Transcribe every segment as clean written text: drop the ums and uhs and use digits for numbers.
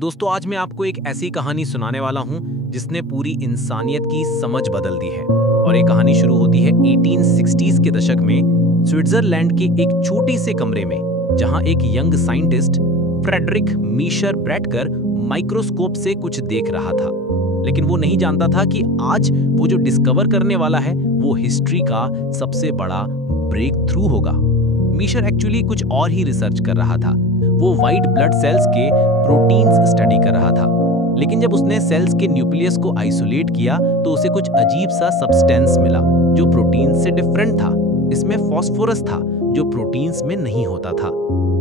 दोस्तों, आज मैं आपको एक ऐसी कहानी सुनाने वाला हूं जिसने पूरी इंसानियत की समझ बदल दी है। और ये कहानी शुरू होती है 1860s के दशक में स्विट्जरलैंड के एक छोटे से कमरे में, जहां एक यंग साइंटिस्ट फ्रेडरिक मीशर बैठकर माइक्रोस्कोप से कुछ देख रहा था। लेकिन वो नहीं जानता था कि आज वो जो डिस्कवर करने वाला है वो हिस्ट्री का सबसे बड़ा ब्रेक थ्रू होगा। मीशर एक्चुअली कुछ और ही रिसर्च कर रहा था। वो वाइट ब्लड सेल्स के प्रोटीन्स स्टडी कर रहा था। लेकिन जब उसने सेल्स के न्यूक्लियस को आइसोलेट किया तो उसे कुछ अजीब सा सब्सटेंस मिला जो प्रोटीन्स से डिफरेंट था। इसमें फास्फोरस था जो प्रोटीन्स में नहीं होता था,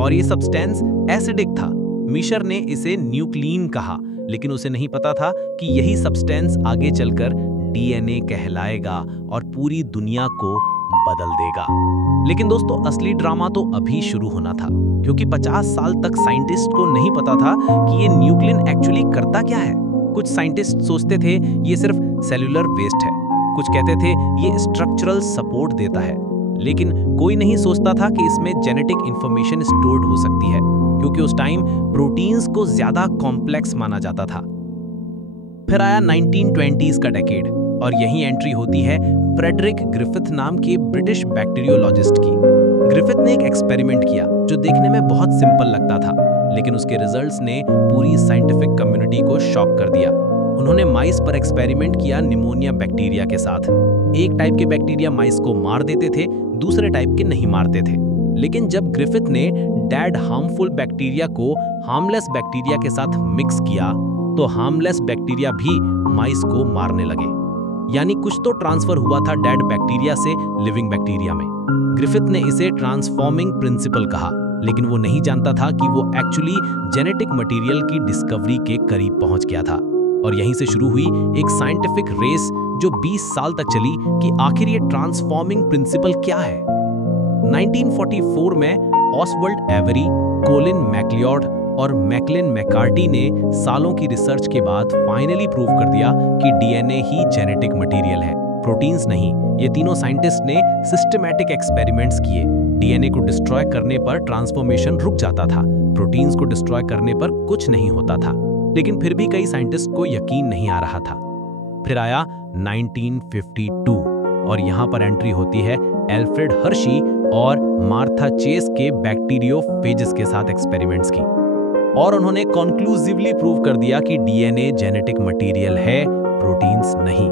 और ये सब्सटेंस एसिडिक था। मीशर ने इसे न्यूक्लिन कहा, लेकिन उसे नहीं पता था कि यही सब्सटेंस आगे चलकर डीएनए कहलाएगा और पूरी दुनिया को बदल देगा। लेकिन दोस्तों, असली ड्रामा तो अभी शुरू होना था, क्योंकि 50 साल तक साइंटिस्ट को नहीं पता था कि ये न्यूक्लिन एक्चुअली करता क्या है। कुछ साइंटिस्ट सोचते थे ये सिर्फ सेल्यूलर वेस्ट है, कुछ कहते थे ये स्ट्रक्चरल सपोर्ट देता है, लेकिन कोई नहीं सोचता था कि इसमें जेनेटिक इंफॉर्मेशन स्टोर्ड हो सकती है, क्योंकि उस टाइम प्रोटीन्स को ज्यादा कॉम्प्लेक्स माना जाता था। फिर आया 1920s का डेकेड, और यही एंट्री होती है फ्रेडरिक ग्रिफिथ नाम के ब्रिटिश बैक्टीरियोलॉजिस्ट की। ग्रिफिथ ने एक एक्सपेरिमेंट किया जो देखने में बहुत सिंपल लगता था, लेकिन उसके रिजल्ट्स ने पूरी साइंटिफिक कम्युनिटी को शॉक कर दिया। उन्होंने माइस पर एक्सपेरिमेंट किया निमोनिया बैक्टीरिया के साथ। एक टाइप के बैक्टीरिया माइस को मार देते थे, दूसरे टाइप के नहीं मारते थे। लेकिन जब ग्रिफिथ ने डेड हार्मफुल बैक्टीरिया को हार्मलेस बैक्टीरिया के साथ मिक्स किया तो हार्मलेस बैक्टीरिया भी माइस को मारने लगे। यानी कुछ तो ट्रांसफर हुआ था डेड बैक्टीरिया से लिविंग बैक्टीरिया में। ग्रिफिथ ने इसे ट्रांसफॉर्मिंग प्रिंसिपल कहा, लेकिन वो नहीं जानता था कि वो एक्चुअली जेनेटिक मटेरियल की डिस्कवरी के करीब पहुंच गया था। और यहीं से शुरू हुई एक साइंटिफिक रेस जो 20 साल तक चली कि आखिर ये ट्रांसफॉर्मिंग प्रिंसिपल क्या है। 1944 में ऑसवर्ल्ड एवरी, कोलिन मैक्लियोड और मैकलिन मैकार्टी ने सालों की रिसर्च के बाद फाइनली प्रूव कर दिया कि डीएनए ही जेनेटिक मटेरियल है, प्रोटीन्स नहीं। ये तीनों साइंटिस्ट ने सिस्टमैटिक एक्सपेरिमेंट्स किए। डीएनए को डिस्ट्रॉय करने पर ट्रांसफॉर्मेशन रुक जाता था, प्रोटीन्स को डिस्ट्रॉय करने पर कुछ नहीं होता था। लेकिन फिर भी कई साइंटिस्ट को यकीन नहीं आ रहा था। फिर आया 1952, और यहाँ पर एंट्री होती है एल्फ्रेड हर्शी और मार्था चेस के बैक्टीरियोफेजेस के साथ एक्सपेरिमेंट्स की, और उन्होंने कॉन्क्लूसिवली प्रूव कर दिया कि डीएनए जेनेटिक मटेरियल है, प्रोटीन्स नहीं।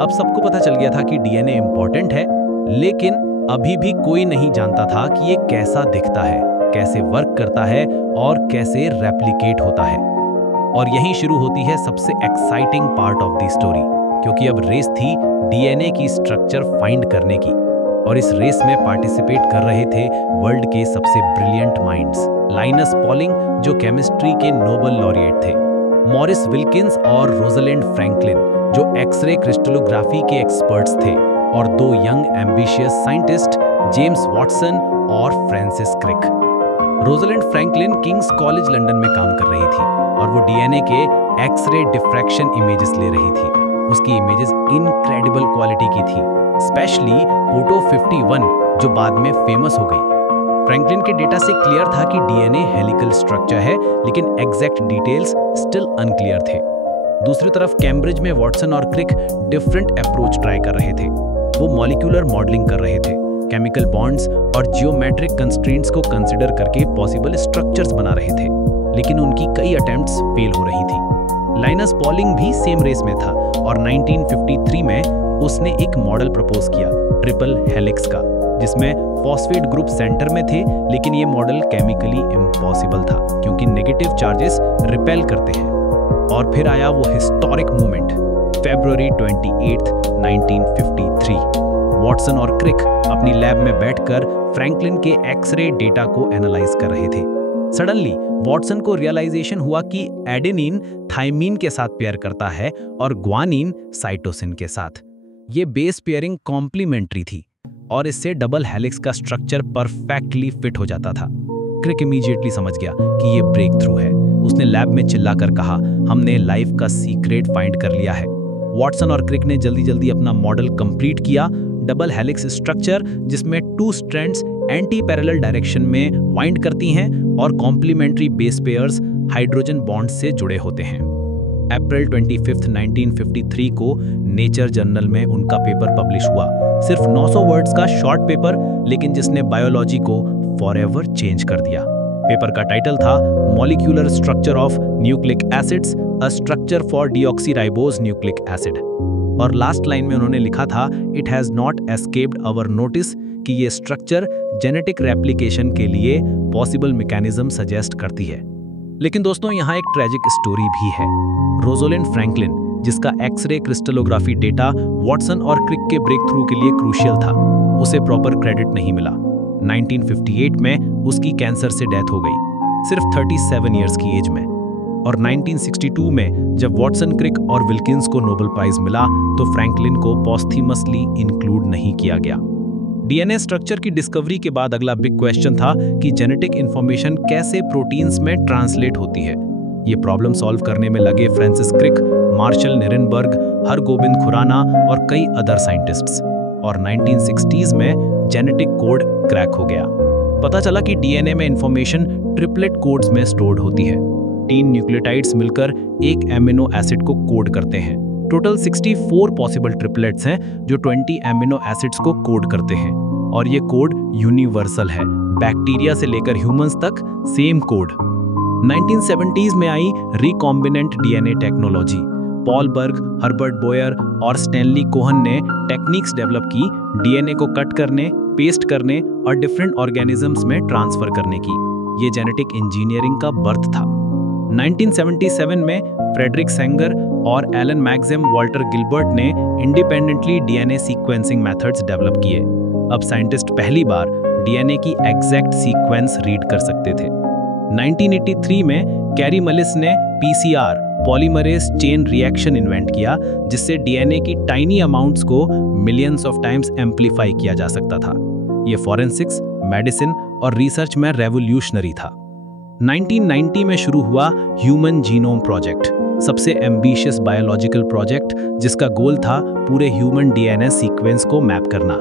अब सबको पता चल गया था कि डीएनए इंपॉर्टेंट है, लेकिन अभी भी कोई नहीं जानता था कि ये कैसा दिखता है, कैसे वर्क करता है और कैसे रेप्लिकेट होता है। और यहीं शुरू होती है सबसे exciting part of the story, क्योंकि अब रेस थी डीएनए की स्ट्रक्चर फाइंड करने की। और इस रेस में पार्टिसिपेट कर रहे थे वर्ल्ड के सबसे ब्रिलियंट माइंड्स, लाइनस पॉलिंग जो केमिस्ट्री के नोबेल लॉरिएट थे, मॉरिस विल्किंस और रोजलिंड फ्रैंकलिन जो एक्सरे क्रिस्टलोग्राफी के एक्सपर्ट्स थे, और दो young ambitious scientist James Watson और Francis Crick. Rosalind Franklin King's College London में काम कर रही थी, और वो डीएनए के एक्सरे डिफ्रैक्शन इमेजेस ले रही थी। उसकी इमेजेस इनक्रेडिबल क्वालिटी की थी, स्पेशली फोटो 51 जो बाद में फेमस हो गई। फ्रैंकलिन के डेटा से क्लियर था कि डीएनए हेलिकल स्ट्रक्चर है, लेकिन एग्जैक्ट डिटेल्स स्टिल अनक्लियर थे। दूसरी तरफ कैम्ब्रिज में वॉटसन और क्रिक डिफरेंट अप्रोच ट्राई कर रहे थे। वो मॉलिक्यूलर मॉडलिंग कर रहे थे, केमिकल बॉन्ड्स और जियोमेट्रिक कंस्ट्रेंट्स को कंसिडर करके पॉसिबल स्ट्रक्चर्स बना रहे थे, लेकिन उनकी कई अटेम्प्ट्स फेल हो रही थी। लाइनस पॉलिंग भी सेम रेस में था, और 1953 में उसने एक मॉडल प्रपोज किया ट्रिपल हेलिक्स का, जिसमें फॉस्फेट ग्रुप सेंटर में थे। लेकिन ये मॉडल केमिकली इम्पॉसिबल था, क्योंकि नेगेटिव चार्जेस रिपेल करते हैं। और फिर आया वो हिस्टोरिक मोमेंट, फरवरी 28, 1953। वॉटसन और क्रिक अपनी लैब में बैठकर फ्रैंकलिन के एक्सरे डेटा को एनालाइज कर रहे थे। सडनली वॉटसन को रियलाइजेशन हुआ कि एडेनिन थाइमीन के साथ पेयर करता है और ग्वानिन साइटोसिन के साथ। ये बेस पेयरिंग कॉम्प्लीमेंट्री थी, और इससे डबल हेलिक्स का स्ट्रक्चर परफेक्टली फिट हो जाता था। क्रिक इमीडिएटली समझ गया कि ये ब्रेक थ्रू है। उसने लैब में चिल्लाकर कहा, हमने लाइफ का सीक्रेट फाइंड कर लिया है। वॉटसन और क्रिक ने जल्दी जल्दी अपना मॉडल कंप्लीट किया, डबल हेलिक्स स्ट्रक्चर जिसमें 2 स्ट्रैंड्स एंटी पैरेलल डायरेक्शन में वाइंड करती हैं और complementary base pairs hydrogen bond से जुड़े होते हैं। अप्रैल 25, 1953 को नेचर जर्नल में उनका पेपर पब्लिश हुआ। सिर्फ 900 वर्ड्स का शॉर्ट पेपर, लेकिन जिसने बायोलॉजी को फॉरएवर चेंज कर दिया। पेपर का टाइटल था molecular structure of nucleic acids, a structure for deoxyribose nucleic acid. और लास्ट लाइन में उन्होंने लिखा था, it has not escaped our notice, कि ये स्ट्रक्चर जेनेटिक रेप्लिकेशन के लिए पॉसिबल मैकेनिज्म सजेस्ट करती है। लेकिन दोस्तों, यहाँ एक ट्रेजिक स्टोरी भी है। रोज़लिंड फ्रैंकलिन, जिसका एक्सरे क्रिस्टलोग्राफी डेटा वॉटसन और क्रिक के ब्रेक थ्रू के लिए क्रूशियल था, उसे प्रॉपर क्रेडिट नहीं मिला। 1958 में उसकी कैंसर से डेथ हो गई, सिर्फ 37 ईयर्स की एज में। और 1962 में जब वॉटसन, क्रिक और विल्किंस को नोबेल प्राइज मिला, तो फ्रैंकलिन को पॉस्थीमसली इंक्लूड नहीं किया गया। डीएनए स्ट्रक्चर की डिस्कवरी के बाद अगला बिग क्वेश्चन था कि जेनेटिक इंफॉर्मेशन कैसे प्रोटीन्स में ट्रांसलेट होती है। ये प्रॉब्लम सॉल्व करने में लगे Francis Crick, Marshall Nirenberg, Hargobind Khorana और कई अदर साइंटिस्ट्स। और 1960s में जेनेटिक कोड क्रैक हो गया। पता चला कि डीएनए में इंफॉर्मेशन ट्रिपलेट कोड्स में स्टोर्ड होती है। 3 न्यूक्लियोटाइड्स मिलकर एक एमिनो एसिड को कोड करते हैं। टोटल 64 पॉसिबल ट्रिपलेट्स हैं जो 20 एमिनो एसिड्स को कोड करते हैं, और ये कोड यूनिवर्सल है, बैक्टीरिया से लेकर ह्यूमंस तक सेम कोड। 1970s में आई रिकॉम्बिनेंट डीएनए टेक्नोलॉजी। पॉल बर्ग, हर्बर्ट बोयर और स्टैनली कोहन ने टेक्निक्स डेवलप की डीएनए को कट करने, पेस्ट करने और डिफरेंट ऑर्गेनिजम्स में ट्रांसफर करने की। ये जेनेटिक इंजीनियरिंग का बर्थ था। 1977 में फ्रेडरिक सेंगर और एलन मैक्सिम वॉल्टर गिलबर्ट ने independently DNA sequencing methods develop किए। अब साइंटिस्ट पहली बार डीएनए की एग्जैक्ट सीक्वेंस रीड कर सकते थे। 1983 में कैरी मलिस ने PCR, polymerase chain reaction invent किया, जिससे डीएनए की टाइनी अमाउंट्स को मिलियंस ऑफ टाइम्स एम्प्लीफाई किया जा सकता था। ये फॉरेंसिक्स, मेडिसिन और रिसर्च में रेवोल्यूशनरी था। 1990 में शुरू हुआ ह्यूमन जीनोम प्रोजेक्ट, सबसे एम्बिशियस बायोलॉजिकल प्रोजेक्ट जिसका गोल था पूरे ह्यूमन डीएनए सीक्वेंस को मैप करना।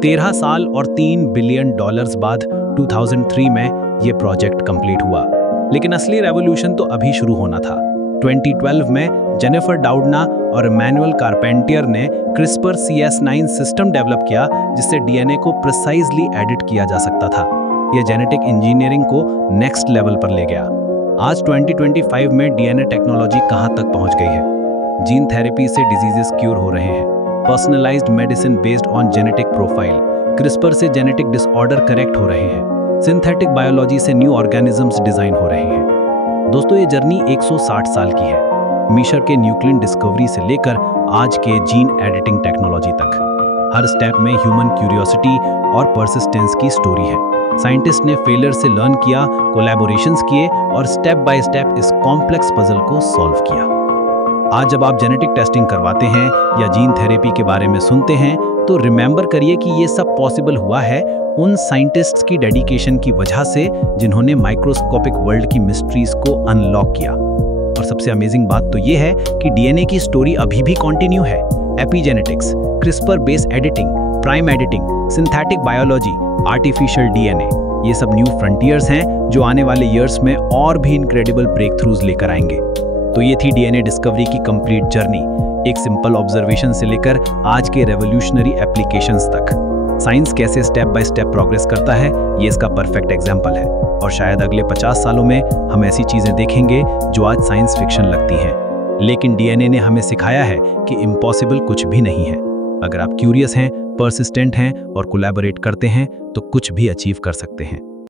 13 साल और $3 बिलियन बाद 2003 में ये प्रोजेक्ट कंप्लीट हुआ। लेकिन असली रेवोल्यूशन तो अभी शुरू होना था। 2012 में जेनिफर डाउडना और इमैनुअल कारपेंटियर ने क्रिस्पर CS9 सिस्टम डेवलप किया, जिससे डीएनए को प्रिसाइजली एडिट किया जा सकता था। यह जेनेटिक इंजीनियरिंग को नेक्स्ट लेवल पर ले गया। आज 2025 में डीएनए टेक्नोलॉजी कहां तक पहुंच गई है। जीन थेरेपी से डिजीजेस क्योर हो रहे हैं, personalised medicine based on genetic profile, CRISPR से जेनेटिक डिसऑर्डर करेक्ट हो रहे हैं, सिंथेटिक बायोलॉजी से न्यू ऑर्गेनिजम्स डिजाइन हो रहे हैं। दोस्तों, ये जर्नी 160 साल की है। मीशर के न्यूक्लियन डिस्कवरी से लेकर आज के जीन एडिटिंग टेक्नोलॉजी तक, हर स्टेप में ह्यूमन क्यूरियोसिटी और परसिस्टेंस की स्टोरी है। साइंटिस्ट ने फेलियर से लर्न किया, कोलैबोरेशंस किए और स्टेप बाय स्टेप इस कॉम्प्लेक्स पजल को सॉल्व किया। आज जब आप जेनेटिक टेस्टिंग करवाते हैं या जीन थेरेपी के बारे में सुनते हैं, तो रिमेंबर करिए कि ये सब पॉसिबल हुआ है उन साइंटिस्ट्स की डेडिकेशन की वजह से जिन्होंने माइक्रोस्कोपिक वर्ल्ड की मिस्ट्रीज को अनलॉक किया। और सबसे अमेजिंग बात तो ये है कि डीएनए की स्टोरी अभी भी कंटिन्यू है। Epigenetics, CRISPR base editing, prime editing, synthetic biology, artificial DNA, ये सब न्यू फ्रंटियर्स हैं जो आने वाले ईयर्स में और भी इनक्रेडिबल ब्रेक थ्रूज लेकर आएंगे। तो ये थी डीएनए डिस्कवरी की कंप्लीट जर्नी, एक सिंपल ऑब्जर्वेशन से लेकर आज के रेवोल्यूशनरी एप्लीकेशंस तक। साइंस कैसे स्टेप बाय स्टेप प्रोग्रेस करता है, ये इसका परफेक्ट एग्जाम्पल है। और शायद अगले 50 सालों में हम ऐसी चीजें देखेंगे जो आज साइंस फिक्शन लगती हैं, लेकिन डीएनए ने हमें सिखाया है कि इम्पॉसिबल कुछ भी नहीं है। अगर आप क्यूरियस हैं, परसिस्टेंट हैं और कोलैबोरेट करते हैं, तो कुछ भी अचीव कर सकते हैं।